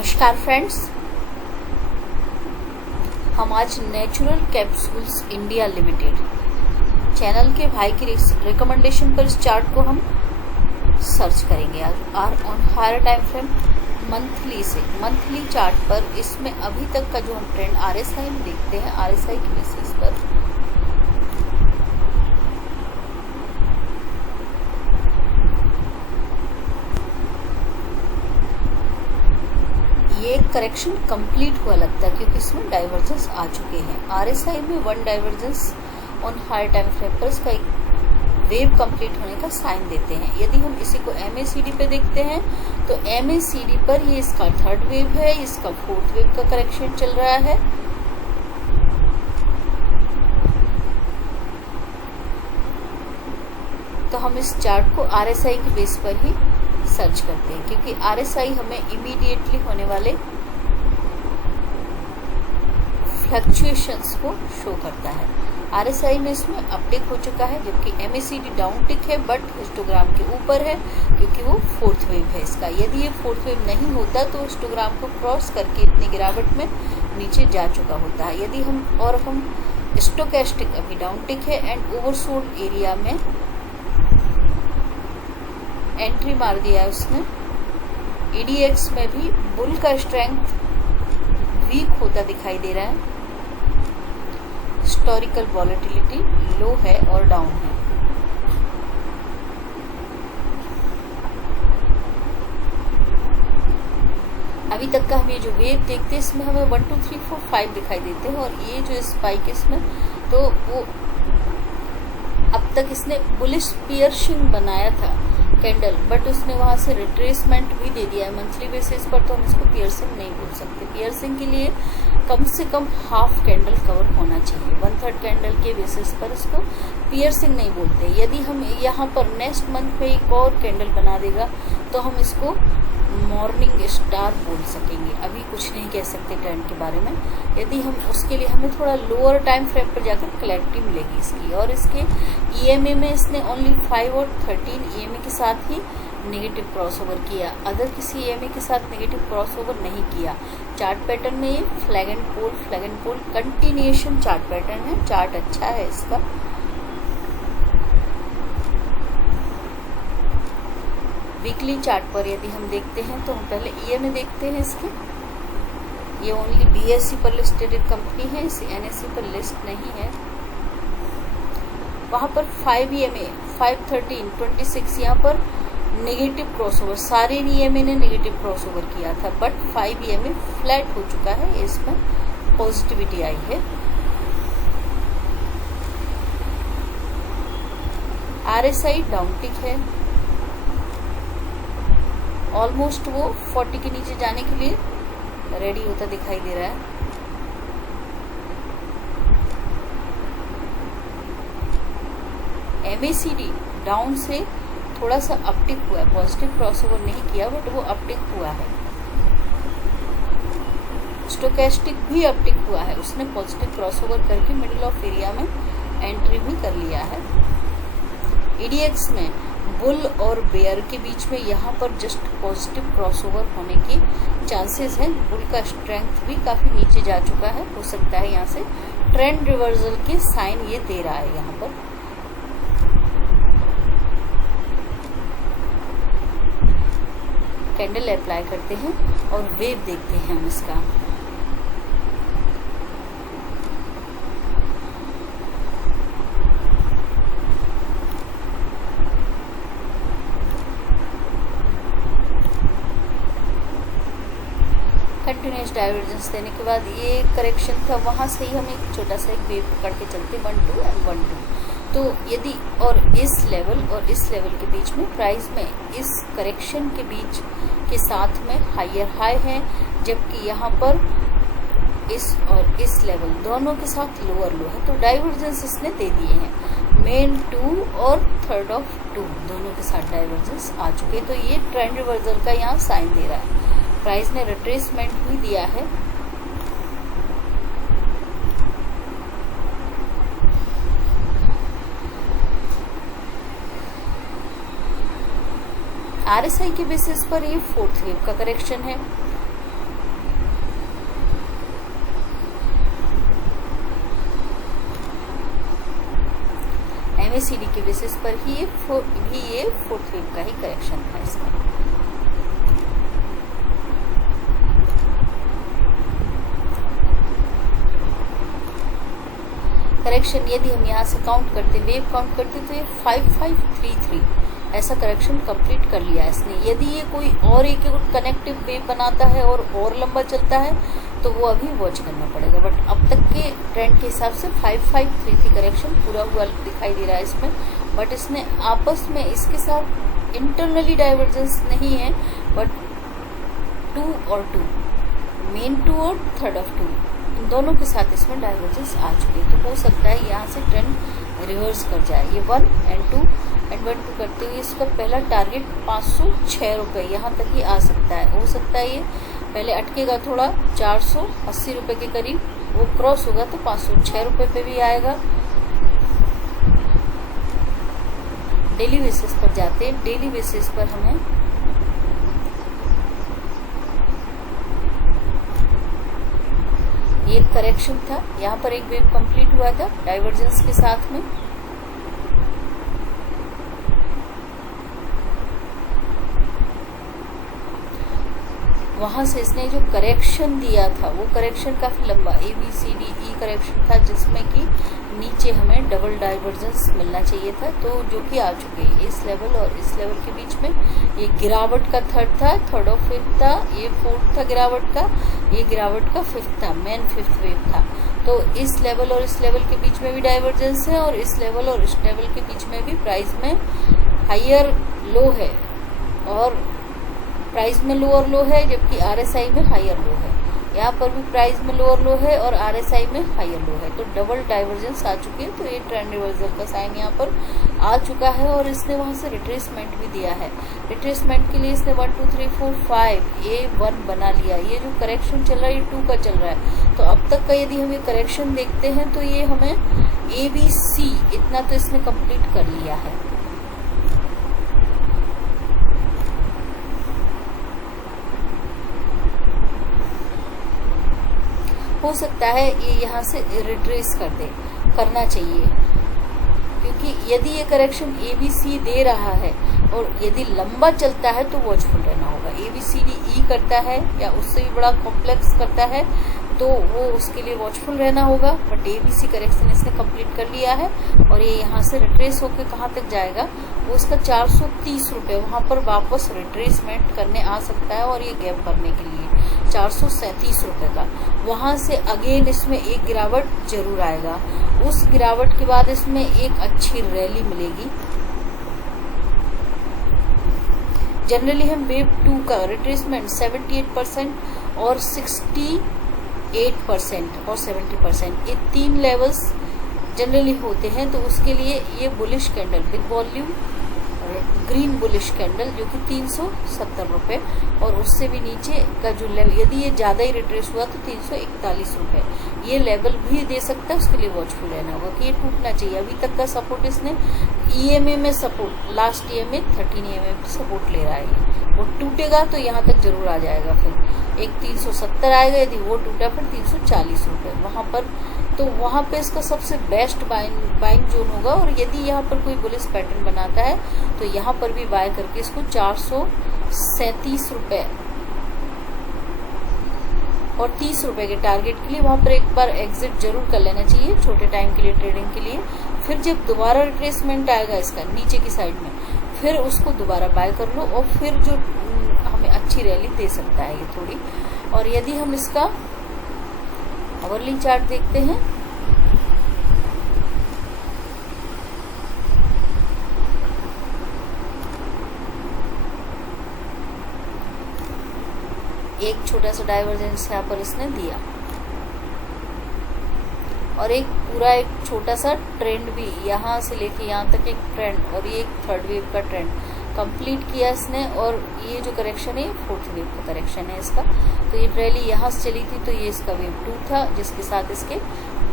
नमस्कार फ्रेंड्स, हम आज natural capsules India limited channel के भाई की रिकमेंडेशन पर इस चार्ट को हम सर्च करेंगे और on higher time frame monthly chart पर इसमें अभी तक का जो हम ट्रेंड आरएसआई में देखते हैं, आरएसआई की बेसिस पर ये करेक्शन कंप्लीट हुआ लगता है क्योंकि इसमें डाइवर्जेंस आ चुके हैं। आरएसआई में one divergence on higher time frame पर इसका एक वेव कंप्लीट होने का साइन देते हैं। यदि हम इसी को एमएसीडी पे देखते हैं तो एमएसीडी पर ये इसका थर्ड वेव है, इसका फोर्थ वेव का करेक्शन चल रहा है। तो हम इस चार्ट को आरएसआई के बेस पर ही सर्च करते हैं क्योंकि आरएसआई हमें इमीडिएटली होने वाले फ्लक्चुएशंस को शो करता है। आरएसआई में इसमें अपटिक हो चुका है जबकि एमएसीडी डाउन टिक है बट हिस्टोग्राम के ऊपर है क्योंकि वो फोर्थ वेव है इसका। यदि ये फोर्थ वेव नहीं होता तो हिस्टोग्राम को क्रॉस करके इतनी गिरावट में नीचे जा चुका होता है। यदि हम स्टोकेस्टिक अभी डाउन टिक है एंड ओवरसोल्ड एरिया में एंट्री मार दिया है उसने। ईडीएक्स में भी बुल का स्ट्रेंथ वीक होता दिखाई दे रहा है। हिस्टोरिकल वॉलेटिलिटी लो है और डाउन है। अभी तक का हम ये जो वेव देखते हैं इसमें हमें 1 2 3 4 5 दिखाई देते हैं और ये जो स्पाइक इसमें तो वो अब तक इसने बुलिश पियर्सिंग बनाया था कैंडल बट उसने वहां से रिट्रेसमेंट भी दे दिया है मंथली बेसिस पर। तो हम इसको पियर्सिंग नहीं बोल सकते। पियर्सिंग के लिए कम से कम हाफ कैंडल कवर होना चाहिए। 1/3 कैंडल के बेसिस पर इसको पियर्सिंग नहीं बोलते। यदि हम यहाँ पर नेक्स्ट मंथ में एक और कैंडल बना देगा तो हम इसको मॉर्निंग स्टार बोल सकेंगे। अभी कुछ नहीं कह सकते ट्रेंड के बारे में। यदि हम उसके लिए हमें थोड़ा लोअर टाइम फ्रेम पर जाकर क्लैरिटी मिलेगी इसकी। और इसके ईएमए में इसने ओनली 5 और 13 ईएमए के साथ ही नेगेटिव क्रॉसओवर किया। अदर किसी ईएमए के साथ नेगेटिव क्रॉसओवर नहीं किया। चार्ट पैटर्न में ये flag and pole continuation chart pattern है। चार्ट अच्छा है इसका। वीकली चार्ट पर यदि हम देखते हैं तो हम पहले ईएमए देखते हैं इसके। ये ओनली बीएससी पर लिस्टेड कंपनी है, इसे एनएससी पर लिस्ट नहीं है। वहां पर 5 ईएमए 5 13 26 यहाँ पर नेगेटिव क्रॉसओवर, सारे ईएमए ने नेगेटिव क्रॉसओवर किया था बट 5 ईएमए फ्लैट हो चुका है। इसमें पॉजिटिविटी आई है। आरएसआई डाउन टिक है। ऑलमोस्ट वो 40 के नीचे जाने के लिए रेडी होता दिखाई दे रहा है। एमएसीडी डाउन से थोड़ा सा अपटिक हुआ है। पॉजिटिव क्रॉसओवर नहीं किया बट वो अपटिक हुआ है। स्टोकेस्टिक भी अपटिक हुआ है। उसने पॉजिटिव क्रॉसओवर करके मिडिल ऑफ एरिया में एंट्री भी कर लिया है। ईडीएक्स में बुल और बेयर के बीच में यहाँ पर जस्ट पॉजिटिव क्रॉसओवर होने की चांसेस हैं। बुल का स्ट्रेंथ भी काफी नीचे जा चुका है। हो सकता है यहाँ से ट्रेंड रिवर्सल के साइन ये दे रहा है। यहाँ पर कैंडल अप्लाई करते हैं और वेव देखते हैं हम इसका। कंटिन्यूस डाइवर्जेंस देने के बाद ये करेक्शन था, वहां से ही हम एक छोटा सा एक वेव पकड़ के चलते 1 2 एंड 1 2। तो यदि और इस लेवल के बीच में प्राइस में इस करेक्शन के बीच के साथ में हायर हाई है जबकि यहाँ पर इस और इस लेवल दोनों के साथ लोअर लो है। तो डाइवर्जेंस इसने दे दिए हैं। मेन 2 और थर्ड ऑफ 2 दोनों के साथ डाइवर्जेंस आ चुके। तो ये ट्रेंड रिवर्सल का यहाँ साइन दे रहा है। प्राइस ने रिट्रेसमेंट भी दिया है। आरएसआई के बेसिस पर ये फोर्थ वेव का करेक्शन है। MACD के बेसिस पर ही ये फोर्थ वेव का ही करेक्शन था इसका। करेक्शन यदि हम यहाँ से काउंट करते, वेव काउंट करते, तो ये 5533 ऐसा करेक्शन कंप्लीट कर लिया इसने। यदि ये कोई और एक कनेक्टिव वेव बनाता है और लंबा चलता है तो वो अभी वॉच करना पड़ेगा, बट अब तक के ट्रेंड के हिसाब से 5533 करेक्शन पूरा हुआ दिखाई दे रहा है इसमें। बट इसने आपस में इसके साथ इंटरनली डाइवर्जेंस नहीं है, बट 2 और 2, मेन 2 और थर्ड ऑफ 2, इन दोनों के साथ इसमें डाइवर्जेंस आ चुके हैं। तो हो सकता है यहाँ से ट्रेंड रिवर्स कर जाए। ये 1 एंड 2 करते हुए इसका पहला टारगेट 506 रुपये यहाँ तक ही आ सकता है। हो सकता है ये पहले अटकेगा थोड़ा 480 रुपये के करीब, वो क्रॉस होगा तो 506 रुपये पे भी आएगा। डेली बेसिस पर जाते हैं। डेली बेसिस पर हमें ये करेक्शन था, यहाँ पर एक वेव कंप्लीट हुआ था डाइवर्जेंस के साथ में। वहां से इसने जो करेक्शन दिया था वो करेक्शन काफी लंबा ABCDE करेक्शन था, जिसमें कि नीचे हमें डबल डाइवर्जेंस मिलना चाहिए था, तो जो कि आ चुके हैं। इस लेवल और इस लेवल के बीच में ये गिरावट का थर्ड और फिफ्थ था, ये फोर्थ था गिरावट का, ये गिरावट का फिफ्थ था, मेन फिफ्थ वेव था। तो इस लेवल और इस लेवल के बीच में भी डाइवर्जेंस है, और इस लेवल और इस लेवल के बीच में भी प्राइस में हाइयर लो है, और प्राइस में लो और लो है, जबकि RSI में हाइयर लो है। यहाँ पर भी प्राइस में लो और लो है और RSI में हाइयर लो है, तो डबल डाइवर्जेंस आ चुकी है। तो ये ट्रेंड रिवर्सल का साइन यहाँ पर आ चुका है, और इसने वहाँ से रिट्रेसमेंट भी दिया है। रिट्रेसमेंट के लिए इसने 1 2 3 4 5 A1 बना लिया। ये जो करेक्शन चल रहा है ये 2 का चल रहा है, तो अब तक का यदि हम ये करेक्शन देखते हैं तो ये हमें ABC इतना तो इसने कंप्लीट कर लिया है। हो सकता है ये यहाँ से रिट्रेस करना चाहिए, क्योंकि यदि ये करेक्शन ABC दे रहा है और यदि लंबा चलता है तो वॉचफुल रहना होगा। ABCDE करता है या उससे भी बड़ा कॉम्प्लेक्स करता है तो वो उसके लिए वॉचफुल रहना होगा, बट ABC करेक्शन इसने कंप्लीट कर लिया है, और ये यहाँ से रिट्रेस होकर कहाँ तक जाएगा, वो इसका 430 रुपये वहाँ पर वापस रिट्रेसमेंट करने आ सकता है, और ये गैप भरने के लिए 437 रुपये का। वहाँ से अगेन इसमें एक गिरावट जरूर आएगा। उस गिरावट के बाद इसमें एक अच्छी रैली मिलेगी। जनरली हम वेव 2 का रिट्रेसमेंट 78% और 68% और 70%, ये 3 लेवल्स जनरली होते हैं। तो उसके लिए ये bullish candle with volume green bullish candle जो कि 370 रुपये, और उससे भी नीचे का जो लेवल, यदि ये ज़्यादा ही रिट्रेस हुआ तो 341 रुपये, ये लेवल भी दे सकता है। उसके लिए वॉचफुल रहना होगा कि ये टूटना चाहिए। अभी तक का सपोर्ट इसने EMA में support, last EMA 13 EMA support ले रहा है, वो टूटेगा तो यहाँ तक जरूर आ जाएगा। फिर एक 370 आएगा, यदि वो टूटा फिर 340 रुपये वहाँ पर, तो वहाँ पे इसका सबसे बेस्ट बाइंग जोन होगा। और यदि यहाँ पर कोई बुलिश पैटर्न बनाता है तो यहाँ पर भी बाय करके इसको 437 रुपये और 30 रुपये के टारगेट के लिए वहाँ पर एक बार एग्जिट जरूर कर लेना चाहिए छोटे टाइम के लिए, ट्रेडिंग के लिए। फिर जब दोबारा रिट्रेसमेंट आएगा इसका नीचे की साइड में, फिर उसको दोबारा बाय कर लो, और फिर जो हमें अच्छी रैली दे सकता है ये थोड़ी। और यदि हम इसका आवरली चार्ट देखते हैं, एक छोटा सा डाइवर्जेंस यहाँ पर इसने दिया, और एक पूरा एक छोटा सा ट्रेंड भी यहाँ से लेके यहाँ तक एक ट्रेंड, और ये एक थर्ड वेव का ट्रेंड कंप्लीट किया इसने। और ये जो करेक्शन है फोर्थ वेव का करेक्शन है इसका। तो ये रैली यहाँ से चली थी, तो ये इसका वेव 2 था, जिसके साथ इसके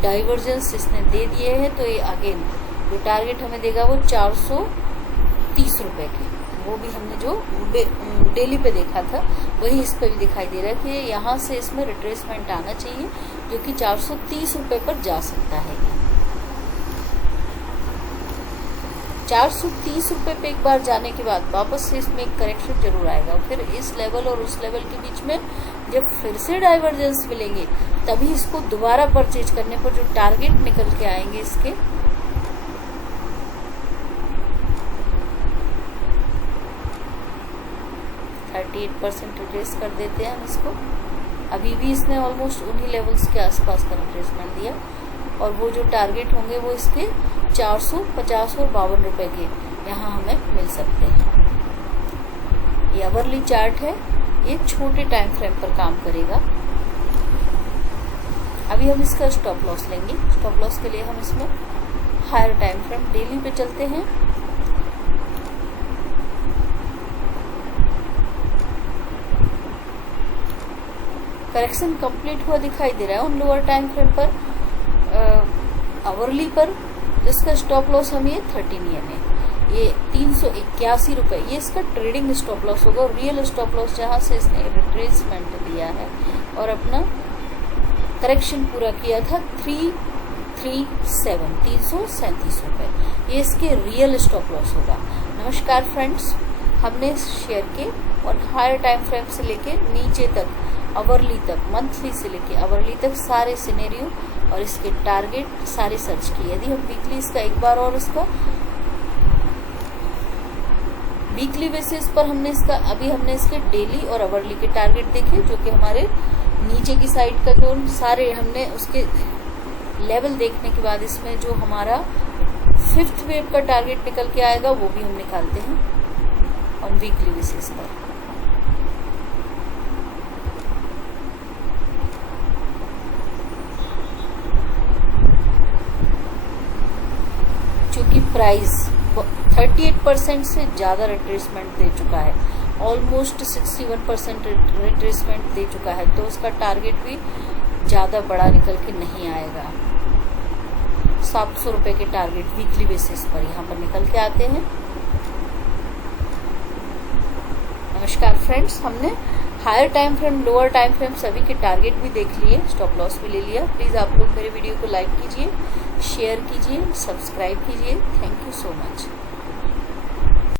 डाइवर्जेंस इसने दे दिए हैं। तो ये अगेन जो टारगेट हमें देगा वो 430 रुपये की, वो भी हमने जो डेली पे देखा था वही इस पे भी दिखाई दे रहा है कि यहाँ से इसमें रिट्रेसमेंट आना चाहिए, जो कि 430 रुपये पर जा सकता है। 430 रुपए पे एक बार जाने के बाद वापस से इसमें एक करेक्शन जरूर आएगा। फिर इस लेवल और उस लेवल के बीच में जब फिर से डाइवर्जेंस मिलेंगे तभी इसको दोबारा परचेज करने पर जो टारगेट निकल के आएंगे इसके 38% रिट्रेस कर देते हैं हम इसको। अभी भी इसने ऑलमोस्ट उन्हीं लेवल्स के आसपास का रिट्रेसमेंट दिया और वो जो टारगेट होंगे वो इसके 450 और 52 रुपए के यहाँ हमें मिल सकते हैं। ये आवरली चार्ट है, ये छोटे टाइम फ्रेम पर काम करेगा। अभी हम इसका स्टॉप लॉस लेंगे। स्टॉप लॉस के लिए हम इसमें हायर टाइम फ्रेम डेली पे चलते हैं। करेक्शन कंप्लीट हुआ दिखाई दे रहा है उन लोअर टाइम फ्रेम पर। आवरली पर जिसका स्टॉप लॉस हम ये 13 yen है, ये 381 रुपए, ये इसका ट्रेडिंग स्टॉप लॉस होगा। और रियल स्टॉप लॉस जहां से इसने रिट्रेसमेंट दिया है और अपना करेक्शन पूरा किया था 337 रुपए, ये इसके रियल स्टॉप लॉस होगा। नमस्कार फ्रेंड्स, हमने शेयर के और हायर टाइम फ्रेम से लेके नीचे तक आवरली तक, मंथली से लेके आवरली तक सारे सिनेरियो और इसके टारगेट सारे सर्च किए। यदि हम वीकली इसका एक बार और इसका वीकली बेसिस पर हमने इसके डेली और आवरली के टारगेट देखे, जो कि हमारे नीचे की साइड का जो सारे हमने उसके लेवल देखने के बाद इसमें जो हमारा 5th वेव का टारगेट निकल के आएगा वो भी हम निकालते हैं ऑन वीकली बेसिस पर। चूंकि प्राइस 38% से ज्यादा रिट्रेसमेंट दे चुका है, ऑलमोस्ट 61% रिट्रेसमेंट दे चुका है, तो उसका टारगेट भी ज्यादा बड़ा निकल के नहीं आएगा। 700 रुपए के टारगेट वीकली बेसिस पर यहाँ पर निकल के आते हैं। नमस्कार फ्रेंड्स, हमने higher time frame, lower time frame सभी के टारगेट भी देख लिए, स्टॉप लॉस भी ले लिया। प्लीज आप लोग मेरे वीडियो को लाइक कीजिए, शेयर कीजिए, सब्सक्राइब कीजिए। Thank you so much.